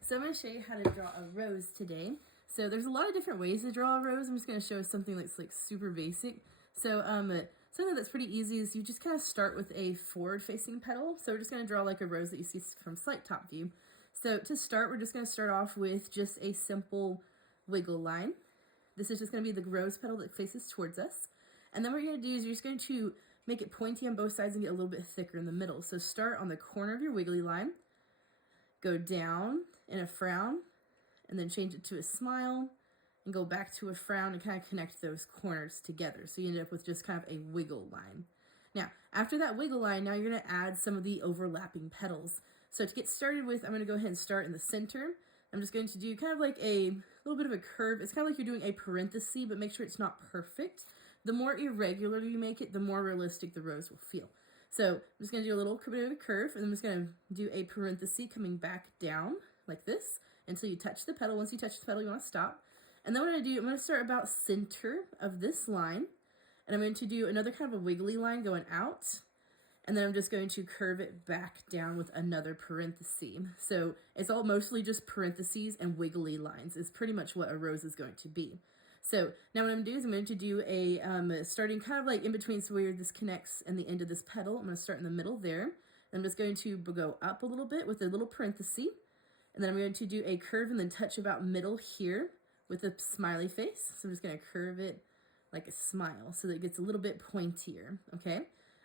So I'm going to show you how to draw a rose today. So there's a lot of different ways to draw a rose. I'm just going to show something that's like super basic. So something that's pretty easy is you just kind of start with a forward-facing petal. So we're just going to draw like a rose that you see from slight top view. So to start, we're just going to start off with just a simple wiggle line. This is just going to be the rose petal that faces towards us. And then what you're going to do is you're just going to make it pointy on both sides and get a little bit thicker in the middle. So start on the corner of your wiggly line, go down in a frown, and then change it to a smile, and go back to a frown and kind of connect those corners together. So you end up with just kind of a wiggle line. Now, after that wiggle line, now you're going to add some of the overlapping petals. So to get started with, I'm going to go ahead and start in the center. I'm just going to do kind of like a little bit of a curve. It's kind of like you're doing a parenthesis, but make sure it's not perfect. The more irregular you make it, the more realistic the rose will feel. So I'm just going to do a little bit of a curve, and I'm just going to do a parenthesis coming back down like this until you touch the petal. Once you touch the petal, you want to stop. And then what I'm going to do, I'm going to start about center of this line, and I'm going to do another kind of a wiggly line going out. And then I'm just going to curve it back down with another parenthesis. So it's all mostly just parentheses and wiggly lines is pretty much what a rose is going to be. So now what I'm going to do is I'm going to do a starting kind of like in between, so where this connects and the end of this petal. I'm going to start in the middle there. I'm just going to go up a little bit with a little parenthesis. And then I'm going to do a curve and then touch about middle here with a smiley face. So I'm just going to curve it like a smile so that it gets a little bit pointier, okay?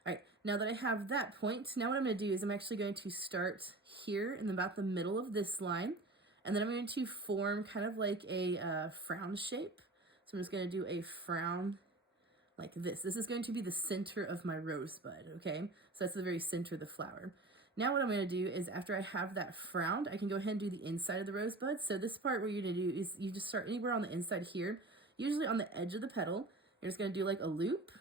All right, now that I have that point, now what I'm going to do is I'm actually going to start here in about the middle of this line, and then I'm going to form kind of like a frown shape. So I'm just going to do a frown like this. This is going to be the center of my rosebud, okay? So that's the very center of the flower. Now what I'm going to do is after I have that frowned, I can go ahead and do the inside of the rosebud. So this part, what you're going to do is you just start anywhere on the inside here, usually on the edge of the petal. You're just going to do like a loop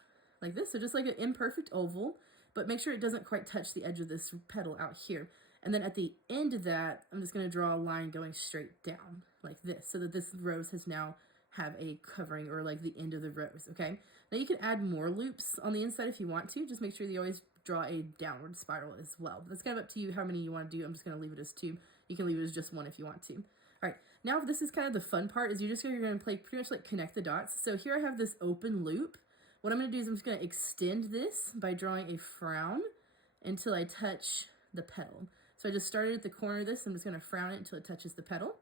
like this. So just like an imperfect oval, but make sure it doesn't quite touch the edge of this petal out here. And then at the end of that, I'm just going to draw a line going straight down like this so that this rose has now have a covering or like the end of the rose, okay? Now you can add more loops on the inside if you want to. Just make sure you always draw a downward spiral as well. But that's kind of up to you how many you want to do. I'm just going to leave it as 2. You can leave it as just 1 if you want to. All right, now this is kind of the fun part is you're going to play pretty much like connect the dots. So here I have this open loop. What I'm going to do is I'm just going to extend this by drawing a frown until I touch the petal. So I just started at the corner of this. I'm just going to frown it until it touches the petal.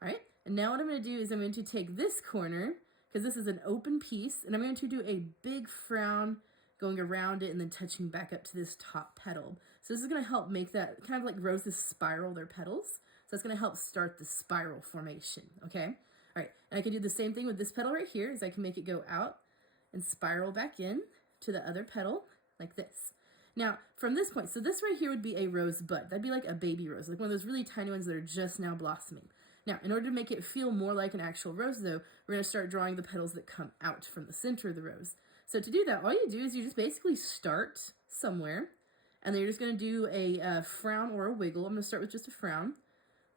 All right, and now what I'm going to do is I'm going to take this corner, because this is an open piece, and I'm going to do a big frown going around it and then touching back up to this top petal. So this is going to help make that kind of like roses spiral their petals. So it's going to help start the spiral formation, okay? All right, and I can do the same thing with this petal right here, is I can make it go out and spiral back in to the other petal like this. Now, from this point, so this right here would be a rosebud. That'd be like a baby rose, like one of those really tiny ones that are just now blossoming. Now, in order to make it feel more like an actual rose, though, we're going to start drawing the petals that come out from the center of the rose. So to do that, all you do is you just basically start somewhere, and then you're just going to do a frown or a wiggle. I'm going to start with just a frown,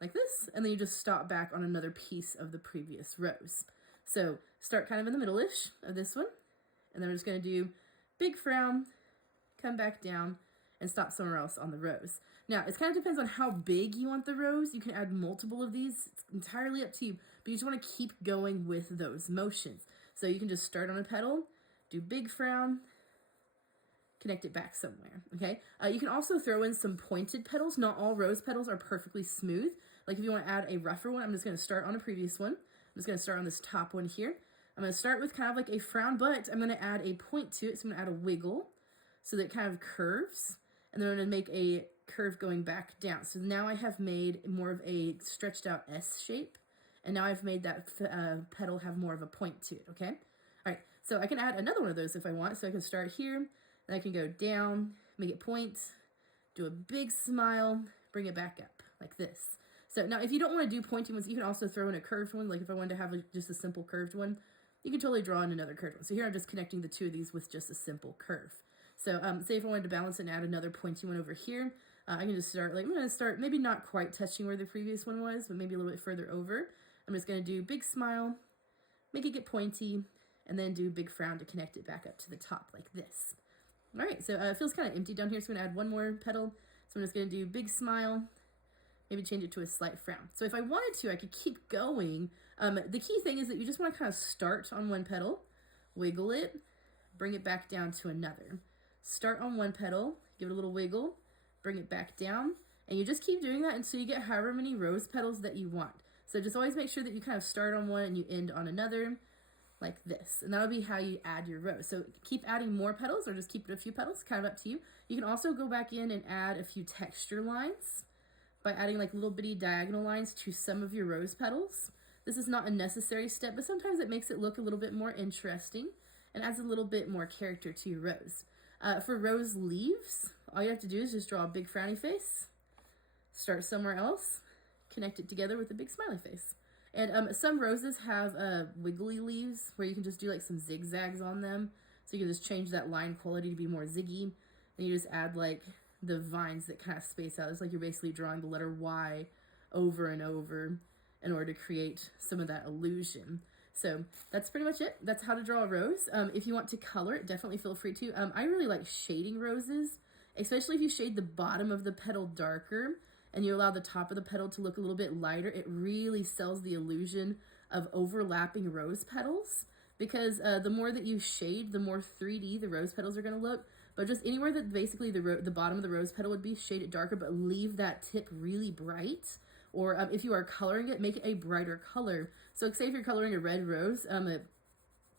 like this, and then you just stop back on another piece of the previous rose. So start kind of in the middle-ish of this one, and then we're just going to do big frown, come back down, and stop somewhere else on the rose. Now, it kind of depends on how big you want the rose. You can add multiple of these. It's entirely up to you, but you just want to keep going with those motions. So you can just start on a petal, do big frown, connect it back somewhere, okay? You can also throw in some pointed petals. Not all rose petals are perfectly smooth. Like if you want to add a rougher one, I'm just going to start on a previous one. I'm just going to start on this top one here. I'm going to start with kind of like a frown, but I'm going to add a point to it. So I'm going to add a wiggle so that it kind of curves. And then I'm going to make a curve going back down. So now I have made more of a stretched out S shape. And now I've made that petal have more of a point to it, okay? All right, so I can add another one of those if I want. So I can start here, then I can go down, make it point, do a big smile, bring it back up like this. So now if you don't want to do pointy ones, you can also throw in a curved one. Like if I wanted to have just a simple curved one, you can totally draw in another curved one. So here I'm just connecting the 2 of these with just a simple curve. So say if I wanted to balance it and add another pointy one over here, I can just start, like I'm going to start maybe not quite touching where the previous one was, but maybe a little bit further over. I'm just going to do big smile, make it get pointy, and then do big frown to connect it back up to the top like this. All right, so it feels kind of empty down here, so I'm going to add one more petal. So I'm just going to do big smile, maybe change it to a slight frown. So if I wanted to, I could keep going. The key thing is that you just want to kind of start on one petal, wiggle it, bring it back down to another. Start on one petal, give it a little wiggle, bring it back down, and you just keep doing that until you get however many rose petals that you want. So just always make sure that you kind of start on one and you end on another, like this. And that'll be how you add your rose. So keep adding more petals or just keep it a few petals, kind of up to you. You can also go back in and add a few texture lines by adding like little bitty diagonal lines to some of your rose petals. This is not a necessary step, but sometimes it makes it look a little bit more interesting and adds a little bit more character to your rose. For rose leaves, all you have to do is just draw a big frowny face, start somewhere else, connect it together with a big smiley face. And some roses have wiggly leaves where you can just do like some zigzags on them. So you can just change that line quality to be more ziggy. And you just add like the vines that kind of space out. It's like you're basically drawing the letter Y over and over in order to create some of that illusion. So that's pretty much it. That's how to draw a rose. If you want to color it, definitely feel free to. I really like shading roses, especially if you shade the bottom of the petal darker and you allow the top of the petal to look a little bit lighter. It really sells the illusion of overlapping rose petals, because the more that you shade, the more 3D the rose petals are going to look. But just anywhere that basically the bottom of the rose petal would be, shade it darker, but leave that tip really bright. Or if you are coloring it, make it a brighter color. So say if you're coloring a red rose,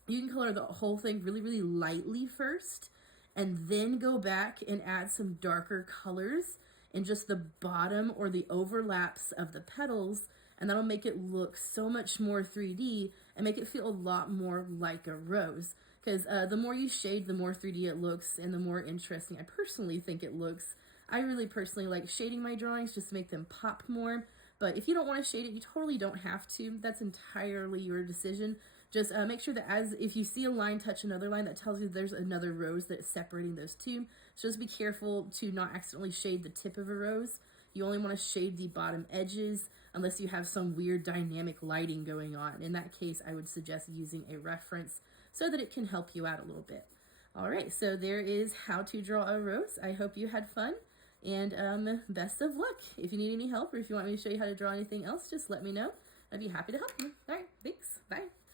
you can color the whole thing really, really lightly first, and then go back and add some darker colors in just the bottom or the overlaps of the petals, and that'll make it look so much more 3D and make it feel a lot more like a rose. Because the more you shade, the more 3D it looks and the more interesting I personally think it looks. I really personally like shading my drawings just to make them pop more. But if you don't want to shade it, you totally don't have to. That's entirely your decision. Just make sure that if you see a line touch another line, that tells you there's another rose that's separating those two. So just be careful to not accidentally shade the tip of a rose. You only want to shade the bottom edges unless you have some weird dynamic lighting going on. In that case, I would suggest using a reference so that it can help you out a little bit. All right, so there is how to draw a rose. I hope you had fun. And best of luck. If you need any help or if you want me to show you how to draw anything else, just let me know. I'd be happy to help you. All right, thanks. Bye.